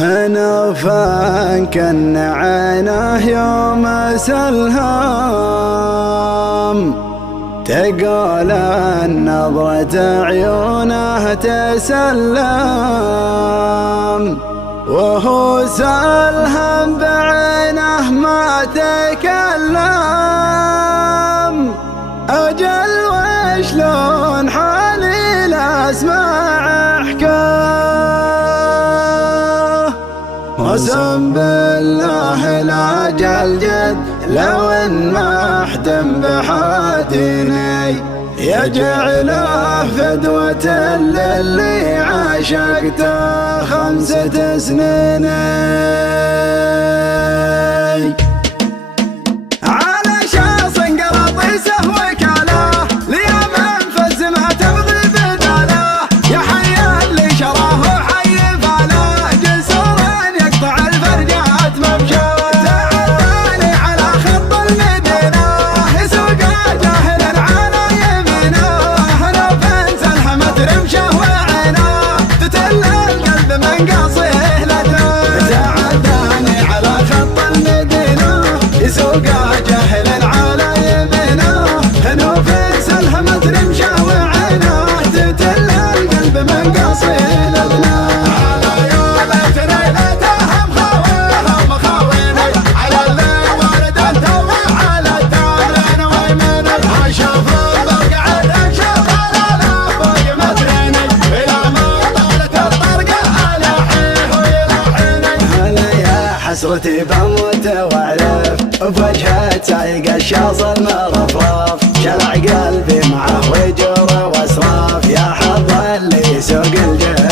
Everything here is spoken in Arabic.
هنوفا كن عينه يوم سلهام، تقول النظرة عيونه تسلم، وهو سلهم بعينه ما تكلم. أجل وشلون حالي لأسمع حكاه، قسم بالله لا جلجد لو ان ما احتم بحاتيني، يجعله فدوة للي عاشقته 5 سنين. على شخص قراطيسه وكاله ليا منفذ ما تبغي بداله، يا حي اللي شراه وحي فاله، جسور يقطع الفرجات ممشاه. تعداني على خط المدينة يسوق جاهل على يمينه، لو بنت الحمد رمشه وعينه تتل القلب من قصيه لدنه. تعداني على خط المدينة يسوق جاهل على يمينه، نوفيس الحمد رمشه وعينه تتل القلب من قصيه لدنه. على يومك ليلتهم خاويهم خاويني، على الليل وردته وعلى الدارين ويميني، اشوف البقعد اشوف الالاف فوق متريني، الى ما طالت الطرقه الحيه ويلحيني. هلا يا حسرتي بموت واعرف بوجهه سايق الشاص المرفرف، شلع قلبي معه وجوره واسراف، يا حظ اللي يسوق الجيل